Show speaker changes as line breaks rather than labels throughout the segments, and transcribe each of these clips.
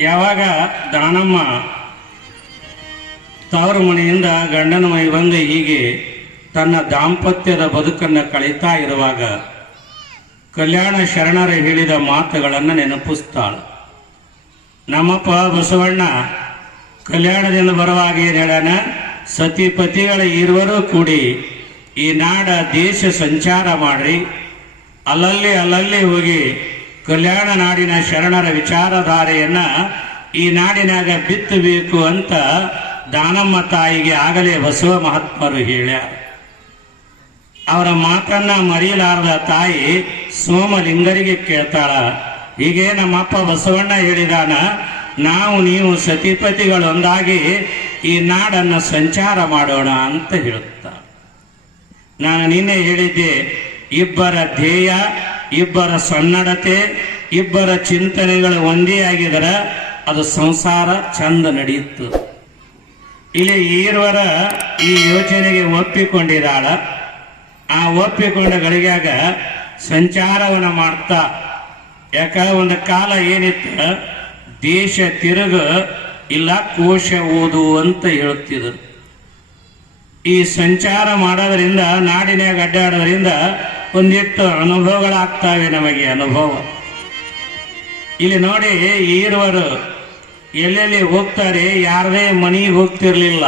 ಯಾವಾಗ ದಾನಮ್ಮ ತವರು ಮನೆಯಿಂದ ಗಂಡನ ಮೈ ಬಂದು ಹೀಗೆ ತನ್ನ ದಾಂಪತ್ಯದ ಬದುಕನ್ನು ಕಳೀತಾ ಇರುವಾಗ ಕಲ್ಯಾಣ ಶರಣರ ಹೇಳಿದ ಮಾತುಗಳನ್ನು ನೆನಪಿಸ್ತಾಳೆ. ನಮ್ಮಪ್ಪ ಬಸವಣ್ಣ, ಕಲ್ಯಾಣದಿಂದ ಬರುವಾಗ ಏನು ಹೇಳ್ಯಾನ ಸತಿಪತಿಗಳ ಇರುವರು ಕೂಡಿ ಈ ನಾಡ ದೇಶ ಸಂಚಾರ ಮಾಡ್ರಿ. ಅಲ್ಲಲ್ಲಿ ಅಲ್ಲಲ್ಲಿ ಹೋಗಿ ಕಲ್ಯಾಣ ನಾಡಿನ ಶರಣರ ವಿಚಾರಧಾರೆಯನ್ನ ಈ ನಾಡಿನಾಗ ಬಿತ್ತಬೇಕು ಅಂತ ದಾನಮ್ಮ ತಾಯಿಗೆ ಆಗಲೇ ಬಸವ ಮಹಾತ್ಮರು ಹೇಳ ಅವರ ಮಾತನ್ನ ಮರೆಯಲಾರದ ತಾಯಿ ಸೋಮಲಿಂಗರಿಗೆ ಕೇಳ್ತಾಳ, ಹೀಗೆ ನಮ್ಮಪ್ಪ ಬಸವಣ್ಣ ಹೇಳಿದಾನ, ನಾವು ನೀವು ಸತಿಪತಿಗಳೊಂದಾಗಿ ಈ ನಾಡನ್ನು ಸಂಚಾರ ಮಾಡೋಣ ಅಂತ ಹೇಳುತ್ತ. ನಾನು ನಿನ್ನೆ ಹೇಳಿದ್ದೆ, ಇಬ್ಬರ ಧ್ಯೇಯ ಇಬ್ಬರ ಸನ್ನಡತೆ, ಇಬ್ಬರ ಚಿಂತನೆಗಳು ಒಂದೇ ಆಗಿದ್ರೆ ಅದು ಸಂಸಾರ ಚಂದ ನಡೆಯಿತು ಇಲ್ಲಿ ಈರ್ವರ ಈ ಯೋಚನೆಗೆ ಒಪ್ಪಿಕೊಂಡಿದ್ದಾಳ. ಆ ಒಪ್ಪಿಕೊಂಡ ಗಳಿಗ್ಯಾಗ ಸಂಚಾರವನ್ನು ಮಾಡ್ತಾ ಯಾಕ ಒಂದು ಕಾಲ ಏನಿತ್ತು, ದೇಶ ತಿರುಗ ಇಲ್ಲ, ಕೋಶ ಓದು ಅಂತ ಹೇಳುತ್ತಿದ್ರು. ಈ ಸಂಚಾರ ಮಾಡೋದ್ರಿಂದ ನಾಡಿನಾಗ ಅಡ್ಡಾಡೋದ್ರಿಂದ ಒಂದಿಷ್ಟು ಅನುಭವಗಳಾಗ್ತಾವೆ ನಮಗೆ ಅನುಭವ. ಇಲ್ಲಿ ನೋಡಿ ಈರುವರು ಎಲ್ಲೆಲ್ಲಿ ಹೋಗ್ತಾರೆ, ಯಾರದೇ ಮನೆಗೆ ಹೋಗ್ತಿರ್ಲಿಲ್ಲ.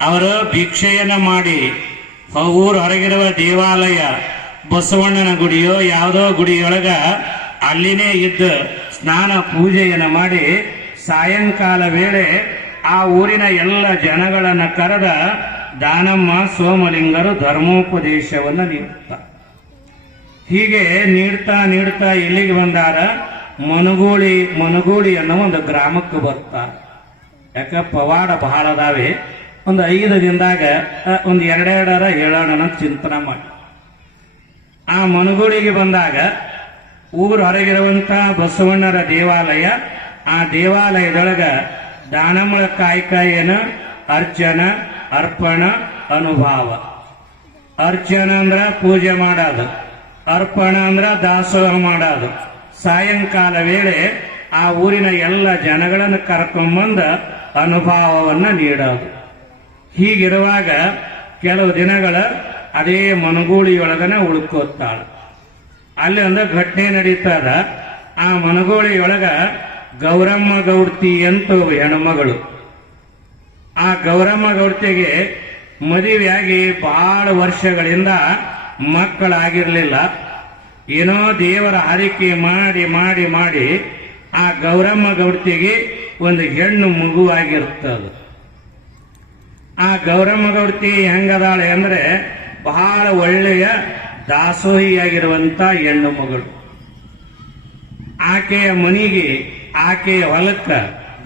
ಅವರು ಭಿಕ್ಷೆಯನ್ನ ಮಾಡಿ ಊರು ಹೊರಗಿರುವ ದೇವಾಲಯ, ಬಸವಣ್ಣನ ಗುಡಿಯೋ, ಯಾವುದೋ ಗುಡಿಯೊಳಗ ಅಲ್ಲಿನೇ ಇದ್ದು ಸ್ನಾನ ಪೂಜೆಯನ್ನು ಮಾಡಿ, ಸಾಯಂಕಾಲ ವೇಳೆ ಆ ಊರಿನ ಎಲ್ಲ ಜನಗಳನ್ನ ಕರೆದ ದಾನಮ್ಮ ಸೋಮಲಿಂಗರು ಧರ್ಮೋಪದೇಶವನ್ನು ನೀಡುತ್ತಾ ಹೀಗೆ ನೀಡ್ತಾ ನೀಡ್ತಾ ಎಲ್ಲಿಗೆ ಬಂದಾರ? ಮನುಗೋಳಿ ಮನುಗೋಳಿ ಅನ್ನೋ ಒಂದು ಗ್ರಾಮಕ್ಕೆ ಬರ್ತಾರೆ ಯಾಕ? ಪವಾಡ ಬಹಳ ಅದಾವೆ. ಒಂದು ಐದು ದಿನದಾಗ ಒಂದು ಎರಡೆರಡರ ಹೇಳೋಣ ಚಿಂತನೆ ಮಾಡಿ. ಆ ಮನುಗೋಳಿಗೆ ಬಂದಾಗ, ಊರು ಹೊರಗಿರುವಂತ ಬಸವಣ್ಣರ ದೇವಾಲಯ, ಆ ದೇವಾಲಯದೊಳಗ ದಾನಮ್ಮಳ ಕಾಯ್ಕಾಯನ ಅರ್ಚನ ಅರ್ಪಣ ಅನುಭಾವ. ಅರ್ಚನ ಅಂದ್ರ ಪೂಜೆ ಮಾಡೋದು. ಅರ್ಪಣ ಅಂದ್ರ ದಾಸೋಹ ಮಾಡೋದು. ಸಾಯಂಕಾಲ ವೇಳೆ ಆ ಊರಿನ ಎಲ್ಲ ಜನಗಳನ್ನು ಕರ್ಕೊಂಬಂದ ಅನುಭವವನ್ನ ನೀಡೋದು. ಹೀಗಿರುವಾಗ ಕೆಲವು ದಿನಗಳ ಅದೇ ಮನಗೂಳಿಯೊಳಗನೆ ಉಳ್ಕೋತಾಳ. ಅಲ್ಲಿ ಒಂದು ಘಟನೆ ನಡೀತದ. ಆ ಮನಗೋಳಿಯೊಳಗ ಗೌರಮ್ಮ ಗೌಡ್ತಿ ಅಂತ ಹೆಣ್ಮಗಳು ಆ ಗೌರಮ್ಮ ಗೌಡ್ತಿಗೆ ಮದುವೆಯಾಗಿ ಬಹಳ ವರ್ಷಗಳಿಂದ ಮಕ್ಕಳಾಗಿರಲಿಲ್ಲ. ಏನೋ ದೇವರ ಹರಿಕೆ ಮಾಡಿ ಮಾಡಿ ಮಾಡಿ ಆ ಗೌರಮ್ಮ ಗೌಡ್ತಿಗೆ ಒಂದು ಹೆಣ್ಣು ಮಗುವಾಗಿರುತ್ತದು. ಆ ಗೌರಮ್ಮ ಗೌಡ್ತಿ ಹೆಂಗದಾಳೆ ಅಂದ್ರೆ ಬಹಳ ಒಳ್ಳೆಯ ದಾಸೋಹಿಯಾಗಿರುವಂತ ಹೆಣ್ಣು ಮಗಳು. ಆಕೆಯ ಮನಿಗೆ, ಆಕೆಯ ಹೊಲಕ್ಕ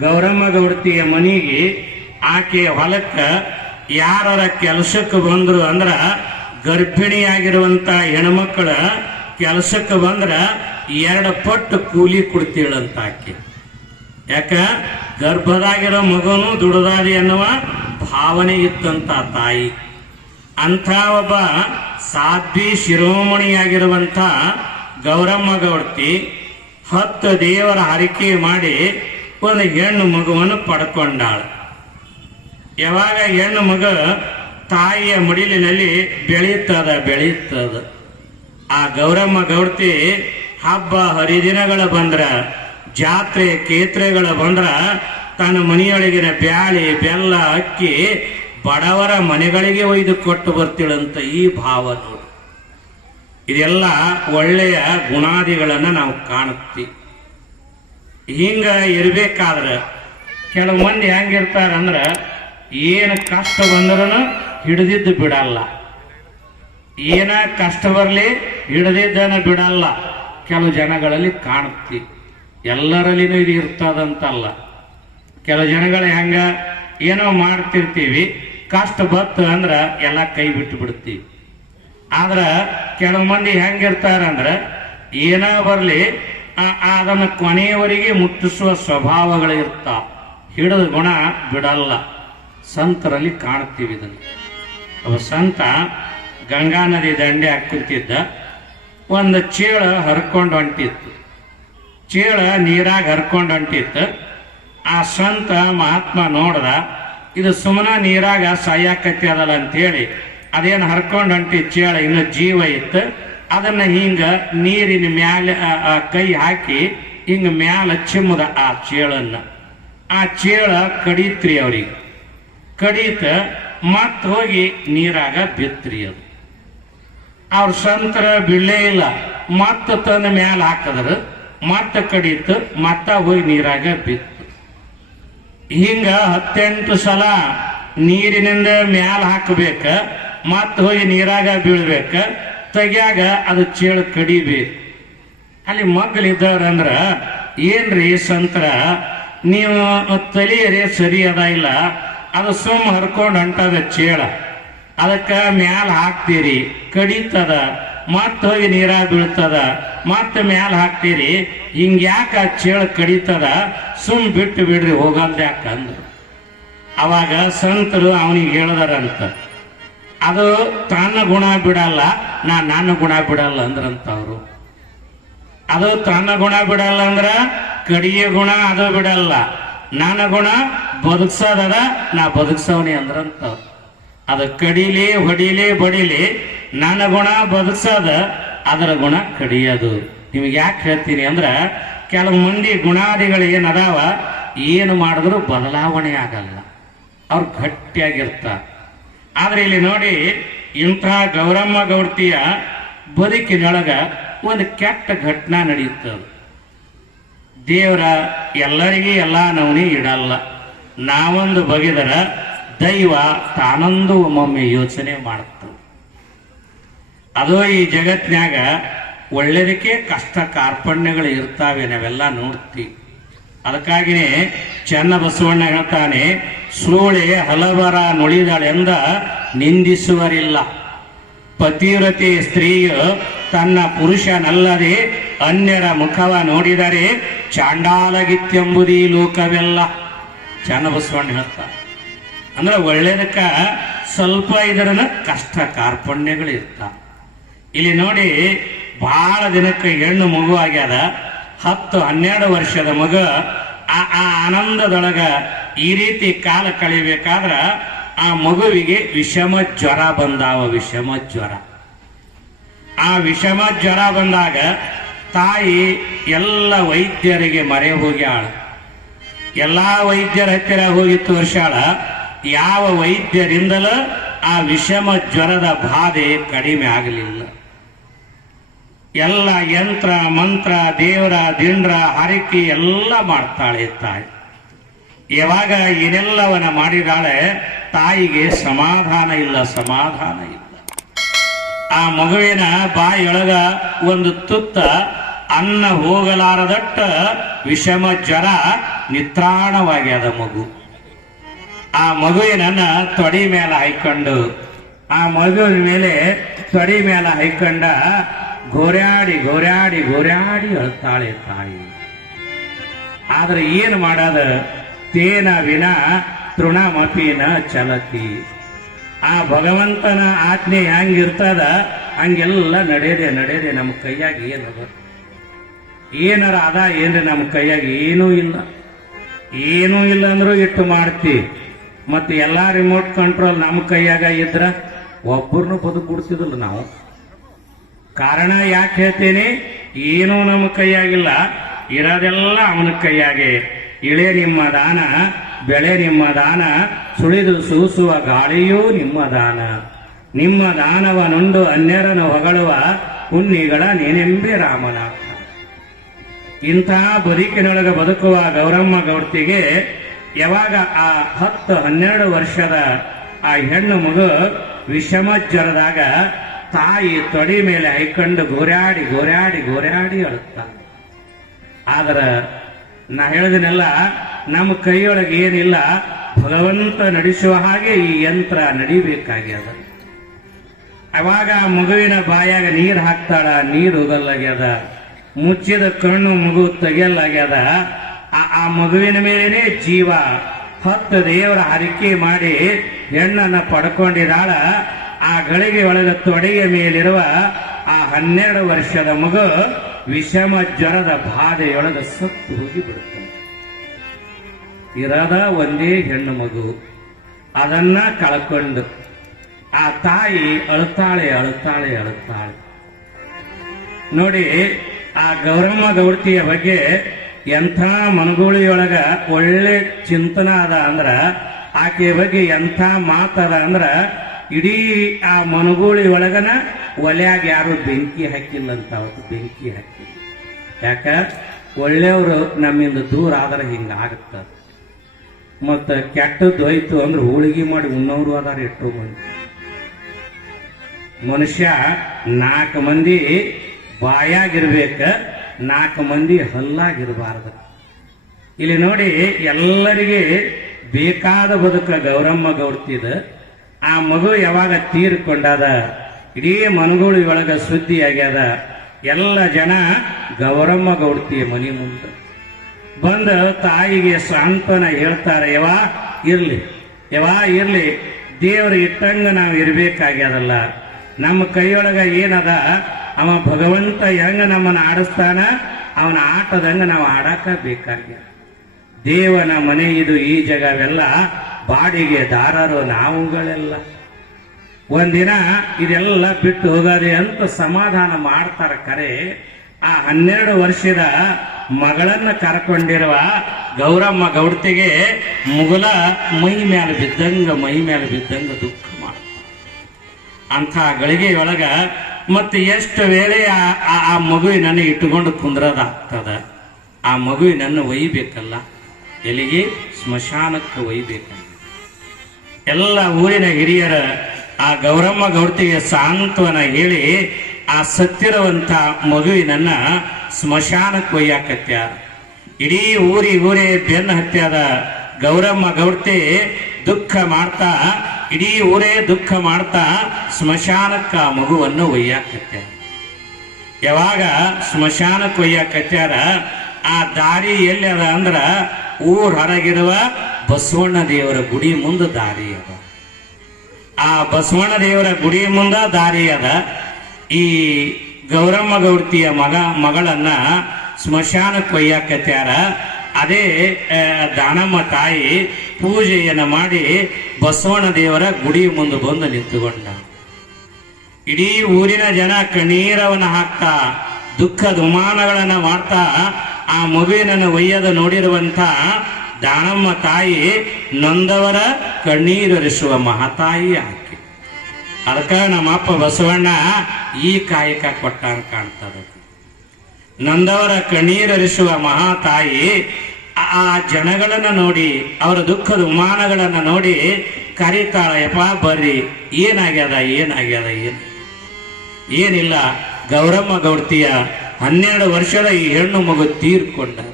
ಗೌರಮ್ಮ ಗೌಡತಿಯ ಮನಿಗೆ ಆಕೆಯ ಹೊಲಕ್ಕ ಯಾರರ ಕೆಲಸಕ್ಕೆ ಬಂದ್ರು ಅಂದ್ರ ಗರ್ಭಿಣಿಯಾಗಿರುವಂತ ಹೆಣ್ಮಕ್ಳ ಕೆಲಸಕ್ಕೆ ಬಂದ್ರ ಎರಡು ಪಟ್ಟು ಕೂಲಿ ಕೊಡ್ತೀಳಂತ ಆಕೆ. ಯಾಕ? ಗರ್ಭದಾಗಿರೋ ಮಗನು ದುಡದಾದಿ ಅನ್ನುವ ಭಾವನೆ ಇತ್ತಂತ ತಾಯಿ. ಅಂಥ ಒಬ್ಬ ಸಾಧ್ವಿ ಶಿರೋಮಣಿಯಾಗಿರುವಂಥ ಗೌರಮ್ಮ ಗೌಡ್ತಿ ಹತ್ತು ದೇವರ ಹರಿಕೆ ಮಾಡಿ ಒಂದು ಹೆಣ್ಣು ಮಗುವನ್ನು ಪಡ್ಕೊಂಡಾಳು. ಯಾವಾಗ ಹೆಣ್ಣು ಮಗ ತಾಯಿಯ ಮಡಿಲಿನಲ್ಲಿ ಬೆಳೆಯುತ್ತದ ಬೆಳೆಯುತ್ತದ. ಆ ಗೌರಮ್ಮ ಗೌಡ್ತಿ ಹಬ್ಬ ಹರಿದಿನಗಳ ಬಂದ್ರ, ಜಾತ್ರೆ ಕೇತ್ರೆಗಳ ಬಂದ್ರ, ತನ್ನ ಮನೆಯೊಳಗಿನ ಬ್ಯಾಳಿ, ಬೆಲ್ಲ, ಅಕ್ಕಿ ಬಡವರ ಮನೆಗಳಿಗೆ ಒಯ್ದು ಕೊಟ್ಟು ಬರ್ತಿಳಂತ ಈ ಭಾವ ನೋಡಿ. ಇದೆಲ್ಲ ಒಳ್ಳೆಯ ಗುಣಾದಿಗಳನ್ನು ನಾವು ಕಾಣುತ್ತೀವಿ. ಹಿಂಗ ಇರ್ಬೇಕಾದ್ರೆ, ಕೆಲವು ಮಂದಿ ಹೆಂಗಿರ್ತಾರಂದ್ರ ಏನು ಕಷ್ಟ ಬಂದ್ರೂ ಹಿಡಿದಿದ್ದು ಬಿಡಲ್ಲ. ಏನ ಕಷ್ಟ ಬರಲಿ ಹಿಡಿದಿದ್ದನ ಬಿಡಲ್ಲ. ಕೆಲವು ಜನಗಳಲ್ಲಿ ಕಾಣುತ್ತಿ ಎಲ್ಲರಲ್ಲಿನೂ ಇದು ಇರ್ತದಂತಲ್ಲ. ಕೆಲವು ಜನಗಳು ಹೆಂಗ ಏನೋ ಮಾಡ್ತಿರ್ತೀವಿ. ಕಷ್ಟ ಬತ್ತು ಅಂದ್ರೆ ಎಲ್ಲ ಕೈ ಬಿಟ್ಟು ಬಿಡ್ತೀವಿ ಆದ್ರೆ ಕೆಲವು ಮಂದಿ ಹೆಂಗಿರ್ತಾರಂದ್ರ ಏನೋ ಬರಲಿ ಅದನ್ನು ಕೊನೆಯವರಿಗೆ ಮುಟ್ಟಿಸುವ ಸ್ವಭಾವಗಳು ಇರ್ತಾವ ಹಿಡಿದ ಗುಣ ಬಿಡಲ್ಲ. ಸಂತರಲ್ಲಿ ಕಾಣ್ತೀವಿ ಇದನ್ನು. ಅವ ಸಂತ ಗಂಗಾ ನದಿ ದಂಡೆ ಹಾಕುತ್ತಿದ್ದ ಒಂದು ಚೇಳು ಹರ್ಕೊಂಡು ಹೊಂಟಿತ್ತು ಚೇಳ ನೀರಾಗ ಹರ್ಕೊಂಡು ಹೊಂಟಿತ್ತು ಆ ಸಂತ ಮಹಾತ್ಮ ನೋಡ್ದ, ಇದು ಸುಮ್ಮನೆ ನೀರಾಗ ಸಾಯಾಕತಿ ಅದಲ್ಲ ಅಂತೇಳಿ, ಅದೇನು ಹರ್ಕೊಂಡು ಹೊಂಟಿ ಚೇಳ ಇನ್ನು ಜೀವ ಇತ್ತು. ಅದನ್ನ ಹಿಂಗ ನೀರಿನ ಮ್ಯಾಲೆ ಕೈ ಹಾಕಿ ಹಿಂಗ ಮ್ಯಾಲ ಚಿಮ್ಮದ ಆ ಚೇಳನ್ನ. ಆ ಚೇಳ ಕಡಿತ್ರಿ ಅವ್ರಿಗೆ. ಕಡೀತ ಮತ್ತೆ ಹೋಗಿ ನೀರಾಗ ಬಿತ್ರಿ ಅದು ಅವ್ರ ಸಂತರ ಬಿಳೇ ಇಲ್ಲ. ಮತ್ತೆ ತನ್ನ ಮ್ಯಾಲ ಹಾಕಿದ್ರು. ಮತ್ತೆ ಕಡಿತು, ಮತ್ತ ಹೋಗಿ ನೀರಾಗ ಬಿತ್ತು. ಹಿಂಗ ಹತ್ತೆಂಟು ಸಲ ನೀರಿನಿಂದ ಮ್ಯಾಲ ಹಾಕಬೇಕ ಮತ್ತೆ ಹೋಗಿ ನೀರಾಗ ಬೀಳ್ಬೇಕ, ತೆಗ್ಯಾಗ ಅದು ಚೇಳು ಕಡಿಬೇಕು. ಅಲ್ಲಿ ಮಕ್ಕಳಿದ್ದವ್ರಂದ್ರ ಏನ್ರಿ ಸಂತರ? ನೀವು ತಲಿಯರೇ ಸರಿ ಅದ ಇಲ್ಲ? ಅದು ಸುಮ್ ಹರ್ಕೊಂಡು ಹೊಂಟದ ಚೇಳ. ಅದಕ್ಕೆ ಮ್ಯಾಲ ಹಾಕ್ತೀರಿ, ಕಡಿತದ, ಮತ್ತೆ ಹೋಗಿ ನೀರಾಗ ಬೀಳ್ತದ, ಮತ್ತೆ ಮ್ಯಾಲ ಹಾಕ್ತೀರಿ. ಹಿಂಗ ಯಾಕ ಆ ಚೇಳ ಕಡಿತದ, ಸುಮ್ ಬಿಟ್ಟು ಬಿಡ್ರಿ ಹೋಗಲ್ದ ಅಂದ್ರು. ಅವಾಗ ಸಂತರು ಅವನಿಗೆ ಹೇಳ್ದಾರಂತ, ಅದು ತನ್ನ ಗುಣ ಬಿಡಲ್ಲ, ನಾ ನನ್ನ ಗುಣ ಬಿಡಲ್ಲ ಅಂದ್ರಂತ ಅವರು. ಅದು ತನ್ನ ಗುಣ ಬಿಡಲ್ಲ ಅಂದ್ರ ಕಡಿಯ ಗುಣ ಅದು ಬಿಡಲ್ಲ. ನನ್ನ ಗುಣ ಬದುಕ್ಸೋದದ, ನಾ ಬದುಕ್ಸವನಿ ಅಂದ್ರಂತ. ಅದು ಕಡಿಲಿ, ಹೊಡಿಲಿ, ಬಡಿಲಿ, ನನ್ನ ಗುಣ ಬದುಕ್ಸೋದ, ಅದರ ಗುಣ ಕಡಿಯೋದು. ನಿಮಗೆ ಯಾಕೆ ಹೇಳ್ತೀನಿ ಅಂದ್ರ, ಕೆಲವು ಮಂದಿ ಗುಣಾದಿಗಳು ಏನದಾವ, ಏನು ಮಾಡಿದ್ರು ಬದಲಾವಣೆ ಆಗಲ್ಲ. ಅವ್ರು ಗಟ್ಟಿಯಾಗಿರ್ತಾರ ಆದ್ರೆ ಇಲ್ಲಿ ನೋಡಿ, ಇಂಥ ಗೌರಮ್ಮ ಗೌಡ್ತಿಯ ಬದುಕಿನೊಳಗ ಒಂದು ಕೆಟ್ಟ ಘಟನಾ ನಡೆಯುತ್ತದೆ. ದೇವರ ಎಲ್ಲರಿಗೂ ಎಲ್ಲ ನವನಿ ಇಡಲ್ಲ. ನಾವೊಂದು ಬಗೆದರ ದೈವ ತಾನೊಂದು ಒಮ್ಮೊಮ್ಮೆ ಯೋಚನೆ ಮಾಡುತ್ತ ಅದು ಈ ಜಗತ್ನ್ಯಾಗ ಒಳ್ಳೇದಕ್ಕೆ ಕಷ್ಟ ಕಾರ್ಪಣ್ಯಗಳು ಇರ್ತಾವೆ ನಾವೆಲ್ಲ ನೋಡ್ತೀವಿ ಅದಕ್ಕಾಗಿನೇ ಚೆನ್ನ ಬಸವಣ್ಣ ಹೇಳ್ತಾನೆ, ಸೋಳೆ ಹಲವರ ನುಳಿದಾಳೆಂದ ನಿಂದಿಸುವರಿಲ್ಲ. ಪತಿವ್ರತೆ ಸ್ತ್ರೀಯು ತನ್ನ ಪುರುಷನಲ್ಲದೆ ಅನ್ಯರ ಮುಖವ ನೋಡಿದರೆ ಚಾಂಡಾಲಗಿತ್ತೆಂಬುದೀ ಲೋಕವೆಲ್ಲ. ಚನ್ನಬಸವಣ್ಣ ಹೇಳ್ತಾರೆ ಅಂದ್ರೆ ಒಳ್ಳೇದಕ್ಕ ಸ್ವಲ್ಪ ಇದರನ ಕಷ್ಟ ಕಾರ್ಪಣ್ಯಗಳು ಇರ್ತಾವ. ಇಲ್ಲಿ ನೋಡಿ ಬಹಳ ದಿನಕ್ಕೆ ಹೆಣ್ಣು ಮಗು ಆಗ್ಯದ. ಹತ್ತು ಹನ್ನೆರಡು ವರ್ಷದ ಮಗ ಆ ಆ ಆನಂದದೊಳಗ ಈ ರೀತಿ ಕಾಲ ಕಳಿಬೇಕಾದ್ರ ಆ ಮಗುವಿಗೆ ವಿಷಮ ಜ್ವರ ಬಂದಾವ, ವಿಷಮ ಜ್ವರ. ಆ ವಿಷಮ ಜ್ವರ ಬಂದಾಗ ತಾಯಿ ಎಲ್ಲ ವೈದ್ಯರಿಗೆ ಮರೆ ಹೋಗ್ಯಾಳ ಎಲ್ಲ ವೈದ್ಯರ ಹತ್ತಿರ ಹೋಗಿ ತೋರ್ಸಾಳ ಯಾವ ವೈದ್ಯರಿಂದಲೂ ಆ ವಿಷಮ ಜ್ವರದ ಬಾಧೆ ಕಡಿಮೆ ಆಗಲಿಲ್ಲ. ಎಲ್ಲ ಯಂತ್ರ, ಮಂತ್ರ, ದೇವರ, ದಿಂಡ್ರ, ಹರಕೆ ಎಲ್ಲ ಮಾಡ್ತಾಳೆ ತಾಯಿ. ಯಾವಾಗ ಏನೆಲ್ಲವನ್ನ ಮಾಡಿದಾಳೆ, ತಾಯಿಗೆ ಸಮಾಧಾನ ಇಲ್ಲ ಸಮಾಧಾನ ಇಲ್ಲ. ಆ ಮಗುವಿನ ಬಾಯೊಳಗ ಒಂದು ತುತ್ತ, ಅನ್ನ ಹೋಗಲಾರದಟ್ಟ ವಿಷಮ ಜ್ವರ ನಿತ್ರಾಣವಾಗ್ಯದ ಮಗು. ಆ ಮಗುವಿನನ್ನ ತೊಡಿ ಮೇಲೆ ಹಾಯ್ಕೊಂಡು, ಆ ಮಗುವಿನ ಮೇಲೆ ತೊಡಿ ಮೇಲೆ ಹಾಯ್ಕೊಂಡ ಗೋರ್ಯಾಡಿ ಗೋರ್ಯಾಡಿ ಗೋರ್ಯಾಡಿ ಅಳ್ತಾಳೆ ತಾಯಿ. ಆದ್ರೆ ಏನು ಮಾಡದ? ತೇನ ವಿನ ತೃಣಮಪಿನ ಚಲತಿ. ಆ ಭಗವಂತನ ಆಜ್ಞೆ ಹೆಂಗಿರ್ತದ, ಹಂಗೆಲ್ಲ ನಡೆಯದೆ ನಡೆಯದೆ ನಮ್ಮ ಕೈಯಾಗಿ ಏನದ ಏನಾರ ಅದ ಏನ್ರಿ ನಮ್ಮ ಕೈಯಾಗ? ಏನೂ ಇಲ್ಲ. ಏನೂ ಇಲ್ಲ ಅಂದ್ರೂ ಇಟ್ಟು ಮಾಡ್ತಿ. ಮತ್ತೆ ಎಲ್ಲ ರಿಮೋಟ್ ಕಂಟ್ರೋಲ್ ನಮ್ಮ ಕೈಯಾಗ ಇದ್ರ, ಒಬ್ಬರನ್ನು ಬದುಕುಡ್ತಿದಿಲ್ಲ ನಾವು. ಕಾರಣ ಯಾಕೆ ಹೇಳ್ತೀನಿ? ಏನೂ ನಮ್ಮ ಕೈಯಾಗಿಲ್ಲ. ಇರೋದೆಲ್ಲ ಅವನ ಕೈಯಾಗೆ. ಇಳೆ ನಿಮ್ಮ ದಾನ. ಬೆಳೆ ನಿಮ್ಮ ದಾನ, ಸುಳಿದು ಸೂಸುವ ಗಾಳಿಯೂ ನಿಮ್ಮ ದಾನ. ನಿಮ್ಮ ದಾನವನುಂಡು ಅನ್ಯರನ್ನು ಹೊಗಳುವ ಹುನ್ನಿಗಳ ನೀನೆಂಬಿ ರಾಮನ. ಇಂಥ ಬದುಕಿನೊಳಗೆ ಬದುಕುವ ಗೌರಮ್ಮ ಗೌಡ್ತಿಗೆ ಯಾವಾಗ ಆ ಹತ್ತು ಹನ್ನೆರಡು ವರ್ಷದ ಆ ಹೆಣ್ಣು ಮಗು ವಿಷಮ ಜ್ವರದಾಗ ತಾಯಿ ತೊಡಿ ಮೇಲೆ ಹೈಕೊಂಡು ಗೋರ್ಯಾಡಿ ಗೋರ್ಯಾಡಿ ಗೋರ್ಯಾಡಿ ಅಳುತ್ತ ಆದ್ರ ನಾ ಹೇಳಿದನೆಲ್ಲ ನಮ್ಮ ಕೈಯೊಳಗೆ ಏನಿಲ್ಲ, ಭಗವಂತ ನಡೆಸುವ ಹಾಗೆ ಈ ಯಂತ್ರ ನಡಿಬೇಕಾಗ್ಯದ. ಅವಾಗ ಮಗುವಿನ ಬಾಯಾಗ ನೀರು ಹಾಕ್ತಾಳ, ನೀರು ಹೋಗಲ್ಲಾಗ್ಯದ ಮುಚ್ಚಿದ ಕಣ್ಣು ಮಗು ತೆಗೆಯಲ್ಲಾಗ್ಯದ. ಆ ಆ ಮಗುವಿನ ಮೇಲೇನೆ ಜೀವ ಹತ್ತು ದೇವರ ಹರಿಕೆ ಮಾಡಿ ಹೆಣ್ಣನ್ನ ಪಡ್ಕೊಂಡಿದ್ದಾಳ. ಆ ಗಳಿಗೆ ಒಳಗ ತೊಡೆಯ ಮೇಲಿರುವ ಆ ಹನ್ನೆರಡು ವರ್ಷದ ಮಗು ವಿಷಮ ಜ್ವರದ ಬಾಧೆಯೊಳಗ ಸತ್ತು ಹೋಗಿ ಬಿಡುತ್ತಾನೆ. ಇರದ ಒಂದೇ ಹೆಣ್ಣು ಮಗು. ಅದನ್ನ ಕಳ್ಕೊಂಡು ಆ ತಾಯಿ ಅಳುತ್ತಾಳೆ ಅಳುತ್ತಾಳೆ ಅಳುತ್ತಾಳೆ. ನೋಡಿ, ಆ ಗೌರಮ್ಮ ಗೌಡ್ತಿಯ ಬಗ್ಗೆ ಎಂಥ ಮನಗೋಳಿಯೊಳಗ ಒಳ್ಳೆ ಚಿಂತನ ಅದ ಅಂದ್ರ, ಆಕೆಯ ಬಗ್ಗೆ ಎಂಥ ಮಾತದ ಅಂದ್ರ, ಇಡೀ ಆ ಮನಗೋಳಿ ಒಳಗನ ಒಲ್ಯಾಗ ಯಾರು ಬೆಂಕಿ ಹಾಕಿಲ್ಲ ಅಂತ ಅವತ್ತು ಬೆಂಕಿ ಹಾಕಿಲ್ಲ ಯಾಕ? ಒಳ್ಳೆಯವರು ನಮ್ಮಿಂದ ದೂರ ಆದ್ರೆ ಹಿಂಗ ಆಗತ್ತ. ಮತ್ತು ಕೆಟ್ಟದ್ದು ಹೋಯ್ತು ಅಂದ್ರೆ ಹೋಳಿಗೆ ಮಾಡಿ ಉಣ್ಣವರು ಅದಾರ ಎಷ್ಟೋ ಮಂದಿ. ಮನುಷ್ಯ ನಾಲ್ಕು ಮಂದಿ ಬಾಯಾಗಿರ್ಬೇಕ, ನಾಲ್ಕು ಮಂದಿ ಹಲ್ಲಾಗಿರಬಾರ್ದು. ಇಲ್ಲಿ ನೋಡಿ ಎಲ್ಲರಿಗೆ ಬೇಕಾದ ಬದುಕ ಗೌರಮ್ಮ ಗೌಡ್ತಿದ. ಆ ಮಗು ಯಾವಾಗ ತೀರ್ಕೊಂಡಾದ? ಇಡೀ ಮನಗುಳಿ ಒಳಗ ಸುದ್ದಿ ಆಗ್ಯದ ಎಲ್ಲ ಜನ ಗೌರಮ್ಮ ಗೌಡ್ತಿಯ ಮನೆ ಮುಂದೆ. ಬಂದ ತಾಯಿಗೆ ಸಾಂತ್ವನ ಹೇಳ್ತಾರೆ ಯವಾ ಇರ್ಲಿ. ಯವಾ ಇರ್ಲಿ. ದೇವ್ರ ಇಟ್ಟಂಗ ನಾವು ಇರಬೇಕಾಗ್ಯದಲ್ಲ. ನಮ್ಮ ಕೈಯೊಳಗ ಏನದ? ಅವ ಭಗವಂತ ಹೆಂಗ ನಮ್ಮನ್ನ ಆಡಿಸ್ತಾನ? ಅವನ ಆಟದಂಗ ನಾವು ಆಡಾಕ ಬೇಕಾಗ್ಯ ದೇವನ ಮನೆ ಇದು, ಈ ಜಗವೆಲ್ಲ ಬಾಡಿಗೆ ದಾರರು ನಾವುಗಳೆಲ್ಲ. ಒಂದಿನ ಇದೆಲ್ಲ ಬಿಟ್ಟು ಹೋಗದೆ ಅಂತ ಸಮಾಧಾನ ಮಾಡ್ತಾರ ಕರೆ. ಆ ಹನ್ನೆರಡು ವರ್ಷದ ಮಗಳನ್ನ ಕರ್ಕೊಂಡಿರುವ ಗೌರಮ್ಮ ಗೌಡ್ತಿಗೆ ಮುಗುಲ ಮೈ ಮೇಲೆ ಬಿದ್ದಂಗ, ಮೈ ಮೇಲೆ ಬಿದ್ದಂಗ ದುಃಖ ಮಾಡ ಅಂಥ ಗಳಿಗೆಯೊಳಗ ಮತ್ತೆ ಎಷ್ಟು ವೇಳೆ ಆ- ಆ- ಮಗುವಿನನ್ನು ಇಟ್ಟುಕೊಂಡು ಕುಂದ್ರದಾಗ್ತದ? ಆ ಮಗುವಿನನ್ನು ಒಯ್ಯಬೇಕಲ್ಲ ಎಲ್ಲಿಗೆ? ಸ್ಮಶಾನಕ್ಕೆ ಒಯ್ಬೇಕಲ್ಲ. ಎಲ್ಲ ಊರಿನ ಹಿರಿಯರ ಆ ಗೌರಮ್ಮ ಗೌಡ್ತಿಗೆ ಸಾಂತ್ವನ ಹೇಳಿ ಆ ಸತ್ತಿರುವಂತ ಮಗುವಿನನ್ನ ಸ್ಮಶಾನಕ್ಕೆ ಒಯ್ಯಾಕತ್ಯ ಇಡೀ ಊರಿ ಊರೇ ಬೆನ್ನ ಹತ್ಯಾದ ಗೌರಮ್ಮ ಗೌಡ್ತಿ ದುಃಖ ಮಾಡ್ತಾ, ಇಡೀ ಊರೇ ದುಃಖ ಮಾಡ್ತಾ ಸ್ಮಶಾನಕ್ಕೆ ಆ ಮಗುವನ್ನು ಒಯ್ಯಾಕತ್ಯ. ಯಾವಾಗ ಸ್ಮಶಾನಕ್ಕೆ ಒಯ್ಯಾಕತ್ಯಾರ, ಆ ದಾರಿ ಎಲ್ಲಿ ಅದ ಅಂದ್ರ ಊರ ಹೊರಗಿರುವ ಬಸವಣ್ಣ ದೇವರ ಗುಡಿ ಮುಂದೆ ದಾರಿ ಅದ. ಆ ಬಸವಣ್ಣ ದೇವರ ಗುಡಿ ಮುಂದ ದಾರಿ ಅದ. ಈ ಗೌರಮ್ಮ ಗೌಡ್ತಿಯ ಮಗ, ಮಗಳನ್ನ ಸ್ಮಶಾನಕ್ಕೆ ಒಯ್ಯಾಕತ್ಯಾರ. ಅದೇ ದಾನಮ್ಮ ತಾಯಿ ಪೂಜೆಯನ್ನು ಮಾಡಿ ಬಸವಣ್ಣ ದೇವರ ಗುಡಿ ಮುಂದೆ ಬಂದು ನಿಂತುಕೊಂಡ. ಇಡೀ ಊರಿನ ಜನ ಕಣ್ಣೀರವನ್ನ ಹಾಕ್ತಾ ದುಃಖ ದುಮಾನಗಳನ್ನ ಮಾಡ್ತಾ, ಆ ಮಗುವಿನನ್ನು ಒಯ್ಯದ ನೋಡಿರುವಂತ ದಾನಮ್ಮ ತಾಯಿ ನೊಂದವರ ಕಣ್ಣೀರರಿಸುವ ಮಹಾತಾಯಿ ಆಕೆ ಅದಕ್ಕ ನಮ್ಮ ಅಪ್ಪ ಬಸವಣ್ಣ ಈ ಕಾಯಕ ಕೊಟ್ಟ ಅಂತ ಕಾಣ್ತದ ನೊಂದವರ ಕಣ್ಣೀರರಿಸುವ ಮಹಾತಾಯಿ ಆ- ಜನಗಳನ್ನು ನೋಡಿ, ಅವರ ದುಃಖದ ವಿಮಾನಗಳನ್ನು ನೋಡಿ ಕರೀತಾಳ, ಯಪ್ಪ, ಬರ್ರಿ, ಏನಾಗ್ಯದ ಏನಾಗ್ಯದ, ಏನು ಏನಿಲ್ಲ, ಗೌರಮ್ಮ ಗೌಡ್ತಿಯ ಹನ್ನೆರಡು ವರ್ಷದ ಈ ಹೆಣ್ಣು ಮಗು ತೀರ್ಕೊಂಡದ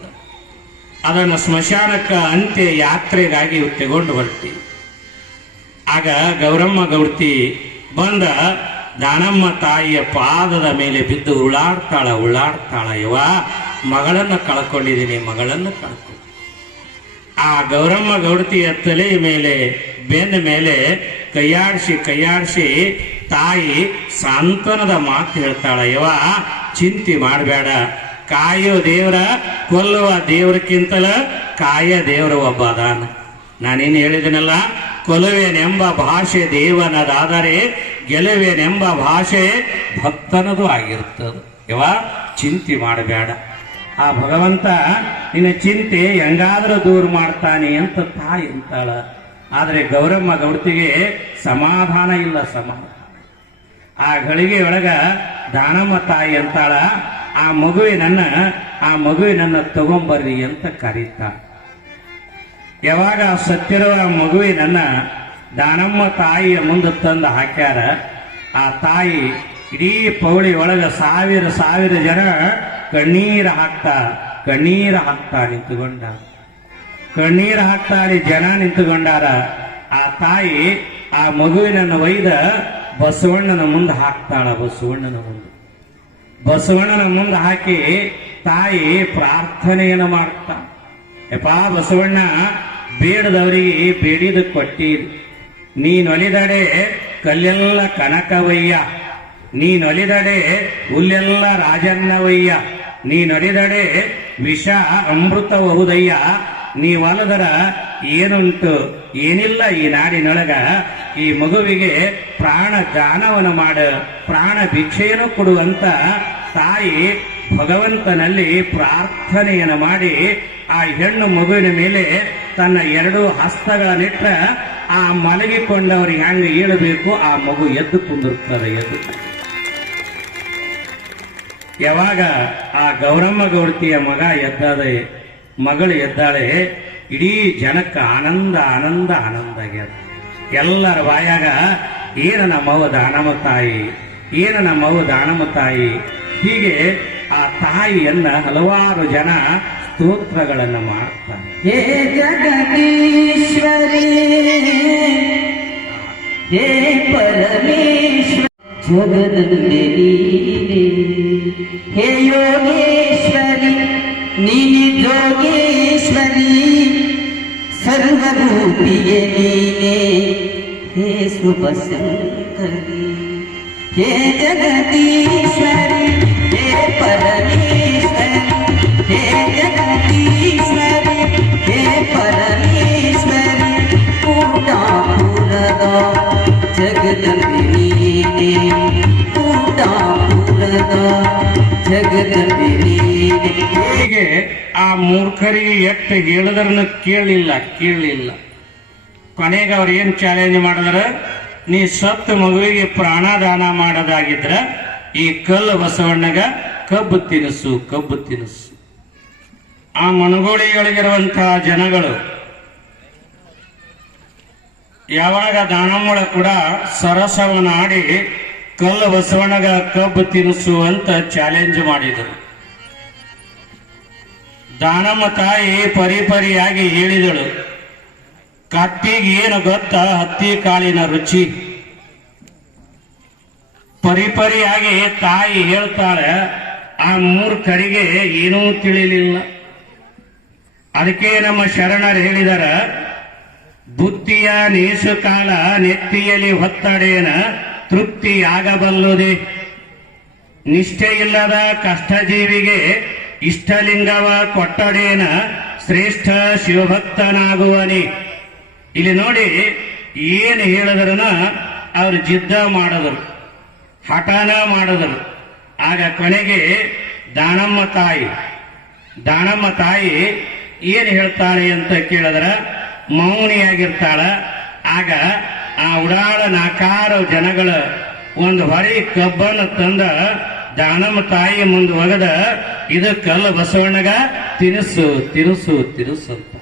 ಅದನ್ನು ಸ್ಮಶಾನಕ್ಕ ಅಂತ್ಯ ಯಾತ್ರೆಗಾಗಿ ತೆಗೊಂಡು ಹೊರಟಿ ಆಗ ಗೌರಮ್ಮ ಗೌಡ್ತಿ ಬಂದ, ದಾನಮ್ಮ ತಾಯಿಯ ಪಾದದ ಮೇಲೆ ಬಿದ್ದು ಉಳ್ಳಾಡ್ತಾಳ ಉಳ್ಳಾಡ್ತಾಳ ಇವ ಮಗಳನ್ನ ಕಳ್ಕೊಂಡಿದ್ದೀನಿ, ಮಗಳನ್ನು ಕಳ್ಕೊ. ಆ ಗೌರಮ್ಮ ಗೌಡತಿಯ ತಲೆಯ ಮೇಲೆ ಬೆನ್ನ ಮೇಲೆ ಕೈಯಾಡಿಸಿ ಕೈಯಾಡಿಸಿ ತಾಯಿ ಸಾಂತ್ವನದ ಮಾತು ಹೇಳ್ತಾಳ ಯವ ಚಿಂತೆ ಮಾಡಬೇಡ ಕಾಯೋ ದೇವರ, ಕೊಲ್ಲುವ ದೇವರಕ್ಕಿಂತಲ ಕಾಯ ದೇವರ ಒಬ್ಬ ಅದಾನ. ನಾನೇನು ಹೇಳಿದನಲ್ಲ ಕೊಲುವೆನೆಂಬ ಭಾಷೆ ದೇವನದಾದರೆ ಗೆಲುವೆನೆಂಬ ಭಾಷೆ ಭಕ್ತನದು ಆಗಿರ್ತದೆ ಇವ ಚಿಂತೆ ಮಾಡಬೇಡ. ಆ ಭಗವಂತ, ನಿನ್ನ ಚಿಂತೆ ಹೆಂಗಾದ್ರೂ ದೂರ ಮಾಡ್ತಾನೆ ಅಂತ ತಾಯಿ ಅಂತಾಳ. ಆದರೆ ಗೌರಮ್ಮ ಗೌಡತಿಗೆ ಸಮಾಧಾನ ಇಲ್ಲ ಸಮಾಧಾನ ಆ ಗಳಿಗೆ ಒಳಗ ದಾನಮ್ಮ ತಾಯಿ ಅಂತಾಳ ಆ ಮಗುವಿನನ್ನ ಆ ಮಗುವಿನನ್ನ ತಗೊಂಬರ್ರಿ ಅಂತ ಕರೀತ. ಯಾವಾಗ ಆ ಸತ್ತಿರುವ ಮಗುವಿನನ್ನ ದಾನಮ್ಮ ತಾಯಿಯ ಮುಂದೆ ತಂದು ಹಾಕ್ಯಾರ, ಆ ತಾಯಿ ಇಡೀ ಪೌಳಿ ಒಳಗ ಸಾವಿರ ಸಾವಿರ ಜನ ಕಣ್ಣೀರು ಹಾಕ್ತಾ ಕಣ್ಣೀರು ಹಾಕ್ತಾ ನಿಂತುಕೊಂಡ. ಕಣ್ಣೀರು ಹಾಕ್ತಾಳಿ ಜನ ನಿಂತುಕೊಂಡಾರ, ಆ ತಾಯಿ ಆ ಮಗುವಿನನ್ನ ಒಯ್ದ ಬಸವಣ್ಣನ ಮುಂದೆ ಹಾಕ್ತಾಳ ಬಸವಣ್ಣನ ಮುಂದೆ. ಬಸವಣ್ಣನ ಮುಂದೆ ಹಾಕಿ ತಾಯಿ ಪ್ರಾರ್ಥನೆಯನ್ನು ಮಾಡ್ತಾ. ಯಪ್ಪ ಬಸವಣ್ಣ, ಬೇಡದವರಿಗೆ ಬೇಡಿದ ಕೊಟ್ಟಿರಿ ನೀನೊಲಿದಡೆ ಕಲ್ಲೆಲ್ಲ ಕನಕವಯ್ಯ. ನೀನೊಲಿದಡೆ ಹುಲ್ಲೆಲ್ಲ ರಾಜನ್ನವಯ್ಯ. ನೀ ನಡೆದಡೆ ವಿಷ ಅಮೃತಬಹುದಯ್ಯ ನೀವಲ್ಲದರ ಏನುಂಟು? ಏನಿಲ್ಲ ಈ ನಾಡಿನೊಳಗ. ಈ ಮಗುವಿಗೆ ಪ್ರಾಣ ದಾನವನ್ನು ಮಾಡ ಪ್ರಾಣ ಭಿಕ್ಷೆಯನ್ನು ಕೊಡುವಂತ ತಾಯಿ ಭಗವಂತನಲ್ಲಿ ಪ್ರಾರ್ಥನೆಯನ್ನು ಮಾಡಿ ಆ ಹೆಣ್ಣು ಮಗುವಿನ ಮೇಲೆ ತನ್ನ ಎರಡು ಹಸ್ತಗಳನ್ನಿಟ್ಟ ಆ ಮಲಗಿಕೊಂಡವರಿಗೆ ಹೆಂಗೆ ಏಳಬೇಕು ಆ ಮಗು ಎದ್ದು ಕುಂದಿರುತ್ತದೆ ಎದ್ದು. ಯಾವಾಗ ಆ ಗೌರಮ್ಮ ಗೌಡತಿಯ ಮಗ ಎದ್ದಾಳೆ, ಮಗಳು ಎದ್ದಾಳೆ, ಇಡೀ ಜನಕ್ಕೆ ಆನಂದ ಆನಂದ ಆನಂದ ಆಗ್ಯದ. ಎಲ್ಲರ ಬಾಯಾಗ ಏನು ನಮ್ಮವ್ವ ದಾನಮ ತಾಯಿ? ಏನು ನಮ್ಮವ್ವ ದಾನಮ ತಾಯಿ? ಹೀಗೆ ಆ ತಾಯಿಯನ್ನ ಹಲವಾರು ಜನ ಸ್ತೋತ್ರಗಳನ್ನು ಮಾಡ್ತಾರೆ.
ಹೇ ಜಗದೀಶ್ವರಿ, ಹೇ ಪರಮೇಶ್ವರ ಜಗದಲ್ಲಿ ಹೇ ಯೋಗೇಶ್ವರಿ ನೀ ಜೋಗೇಶ್ವರಿ, ಸರ್ವರೂಪಿಯೇ ನೀನೇ. नीने हे शुभशङ्करी हे जगदीश्वरी हे परमेश्वरी हे जगदीश्वरी हे परमेश्वरी ಕೂಟಾಪುರದ ಜಗದಂಬಿನೀನೆ ಕೂಟಾಪುರದ ಜಗದಂಬಿನೀನೆ
ಹೀಗೆ ಆ ಮೂರ್ಖರಿಗೆ ಎಷ್ಟು ಹೇಳಿದ್ರನ್ನು ಕೇಳಲಿಲ್ಲ ಕೇಳಲಿಲ್ಲ ಕೊನೆಗೆ ಅವ್ರು ಏನ್ ಚಾಲೆಂಜ್ ಮಾಡಿದ್ರ ನೀ ಸತ್ತು ಮಗುವಿಗೆ ಪ್ರಾಣದಾನ ಮಾಡೋದಾಗಿದ್ರ ಈ ಕಲ್ಲು ಬಸವಣ್ಣಗ ಕಬ್ಬು ತಿನಿಸು ಕಬ್ಬು ತಿನಿಸು. ಆ ಮನಗೋಳಿಗಳಿಗಿರುವಂತಹ ಜನಗಳು ಯಾವಾಗ ದಾನಮ್ಮಳ ಕೂಡ ಸರಸವನ್ನು ಆಡಿ ಕಲ್ಲು ಬಸವಣ್ಣಗ ಕಬ್ಬು ತಿನಿಸು ಅಂತ ಚಾಲೆಂಜ್ ಮಾಡಿದರು. ದಾನಮ್ಮ ತಾಯಿ ಪರಿಪರಿಯಾಗಿ ಹೇಳಿದಳು. ಕತ್ತಿಗೆ ಏನು ಗೊತ್ತ? ಹತ್ತಿ ಕಾಳಿನ ರುಚಿ. ಪರಿಪರಿಯಾಗಿ ತಾಯಿ ಹೇಳ್ತಾಳೆ, ಆ ಮೂರು ಕಡಿಗೆ ಏನೂ ತಿಳಿಲಿಲ್ಲ. ಅದಕ್ಕೆ ನಮ್ಮ ಶರಣರು ಹೇಳಿದಾರ, ಬುತ್ತಿಯ ನೇಸು ಕಾಲ ನೆತ್ತಿಯಲ್ಲಿ ಹೊತ್ತಡೇನ ತೃಪ್ತಿಯಾಗಬಲ್ಲದೆ. ನಿಷ್ಠೆ ಇಲ್ಲದ ಕಷ್ಟಜೀವಿಗೆ ಇಷ್ಟಲಿಂಗವ ಕೊಟ್ಟಡೇನ ಶ್ರೇಷ್ಠ ಶಿವಭಕ್ತನಾಗುವನಿ. ಇಲ್ಲಿ ನೋಡಿ ಏನು ಹೇಳಿದ್ರನ ಅವ್ರು ಜಿದ್ದ ಮಾಡಿದರು, ಹಠಾನ ಮಾಡಿದರು. ಆಗ ಕೊನೆಗೆ ದಾನಮ್ಮ ತಾಯಿ ದಾನಮ್ಮ ತಾಯಿ ಏನು ಹೇಳ್ತಾಳೆ ಅಂತ ಕೇಳಿದ್ರ, ಮೌನಿಯಾಗಿರ್ತಾಳ. ಆಗ ಆ ಉಡಾಳ ನಾಕಾರ ಜನಗಳ ಒಂದು ಹೊರಿ ಕಬ್ಬನ್ನು ತಂದ ದಾನಮ್ಮ ತಾಯಿ ಮುಂದೆ ಒಗದ ಇದು ಕಲ್ಲು ಬಸವಣ್ಣಗ ತಿನಿಸು ತಿನಿಸು ತಿನಿಸು ಅಂತ.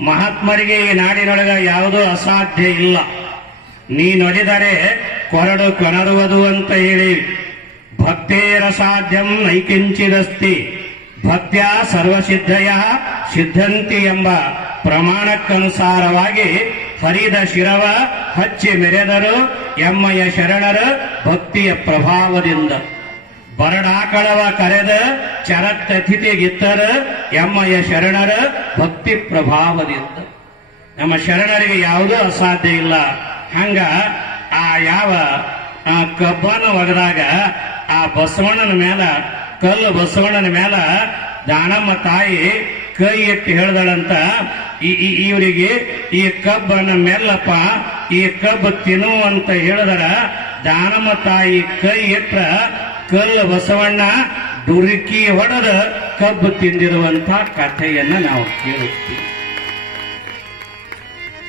ಮಹಾತ್ಮರಿಗೆ ಈ ನಾಡಿನೊಳಗ ಯಾವುದೂ ಅಸಾಧ್ಯ ಇಲ್ಲ. ನೀ ನುಡಿದರೆ ಕೊರಡು ಕೊನರುವುದು ಅಂತ ಹೇಳಿ. ಭಕ್ತೇರ ಸಾಧ್ಯಂ ನೈಕಿಂಚಿದಸ್ತಿ. ಭಕ್ತ್ಯ ಸರ್ವಸಿದ್ಧಯ ಸಿದ್ಧಂತಿ ಎಂಬ ಪ್ರಮಾಣಕ್ಕನುಸಾರವಾಗಿ ಹರಿದ ಶಿರವ ಹಚ್ಚಿ ಮೆರೆದರು ಎಮ್ಮಯ ಶರಣರ ಭಕ್ತಿಯ ಪ್ರಭಾವದಿಂದ. ಬರಡಾಕಳವ ಕರೆದ ಚರತ್ತತಿಥಿಗಿತ್ತರ ಎಮ್ಮಯ ಶರಣರ ಭಕ್ತಿ ಪ್ರಭಾವದಿಂದ. ನಮ್ಮ ಶರಣರಿಗೆ ಯಾವುದೂ ಅಸಾಧ್ಯ ಇಲ್ಲ. ಹಂಗ ಆ ಯಾವ ಕಬ್ಬನ ಒಗದಾಗ ಆ ಬಸವಣ್ಣನ ಮೇಲ ಕಲ್ಲು ಬಸವಣ್ಣನ ಮೇಲ ದಾನಮ್ಮ ತಾಯಿ ಕೈ ಎತ್ತಿ ಹೇಳ್ದಳಂತ, ಈ ಇವರಿಗೆ ಈ ಕಬ್ಬನ ಮೆಲ್ಲಪ್ಪ, ಈ ಕಬ್ಬು ತಿನ್ನು ಅಂತ ಹೇಳಿದರ ದಾನಮ್ಮ ತಾಯಿ ಕೈ ಎತ್ತ ಕಲ್ಲು ಬಸವಣ್ಣ ಡುರುಕಿ ಹೊಡೆದ ಕಬ್ಬು ತಿಂದಿರುವಂತ ಕಥೆಯನ್ನ ನಾವು ಕೇಳುತ್ತೀವಿ.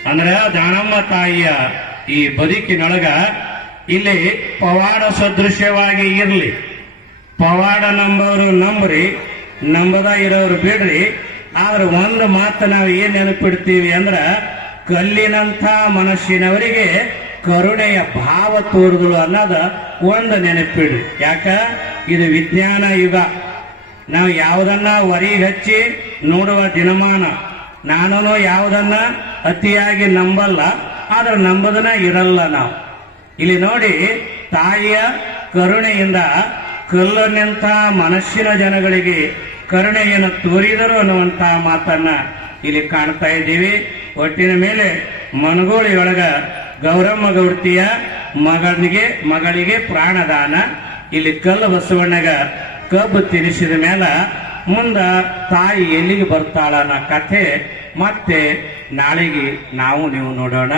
ಅಂದ್ರೆ ದಾನಮ್ಮ ತಾಯಿಯ ಈ ಬದುಕಿನೊಳಗ ಇಲ್ಲಿ ಪವಾಡ ಸದೃಶ್ಯವಾಗಿ ಇರಲಿ. ಪವಾಡ ನಂಬೋರು ನಂಬ್ರಿ, ನಂಬದ ಇರೋರು ಬಿಡ್ರಿ. ಆದ್ರೆ ಒಂದು ಮಾತು ನಾವು ಏನ್ ನೆನಪಿಡ್ತೀವಿ ಅಂದ್ರ ಕಲ್ಲಿನಂಥ ಮನಸ್ಸಿನವರಿಗೆ ಕರುಣೆಯ ಭಾವ ತೋರಿದಳು ಅನ್ನೋದ ಒಂದು ನೆನಪಿಡಿ. ಯಾಕ? ಇದು ವಿಜ್ಞಾನ ಯುಗ. ನಾವು ಯಾವುದನ್ನ ವರಿ ಹಚ್ಚಿ ನೋಡುವ ದಿನಮಾನ. ನಾನು ಯಾವುದನ್ನ ಅತಿಯಾಗಿ ನಂಬಲ್ಲ, ಆದ್ರೆ ನಂಬದನ ಇರಲ್ಲ ನಾವು. ಇಲ್ಲಿ ನೋಡಿ, ತಾಯಿಯ ಕರುಣೆಯಿಂದ ಕಲ್ಲನಿಂತ ಮನಸ್ಸಿನ ಜನಗಳಿಗೆ ಕರುಣೆಯನ್ನು ತೋರಿದರು ಅನ್ನುವಂತಹ ಮಾತನ್ನ ಇಲ್ಲಿ ಕಾಣ್ತಾ ಇದ್ದೀವಿ. ಒಟ್ಟಿನ ಮೇಲೆ ಮನಗೋಳಿಯೊಳಗ ಗೌರಮ್ಮ ಗೌಡ್ತಿಯ ಮಗನಿಗೆ, ಮಗಳಿಗೆ ಪ್ರಾಣದಾನ. ಇಲ್ಲಿ ಕಲ್ಲು ಬಸವಣ್ಣಗ ಕಬ್ಬು ತಿನ್ನಿಸಿದ ಮೇಲೆ ಮುಂದ ತಾಯಿ ಎಲ್ಲಿಗೆ ಬರ್ತಾಳ ಅನ್ನೋ ಕಥೆ ಮತ್ತೆ ನಾಳೆಗೆ ನಾವು ನೀವು ನೋಡೋಣ.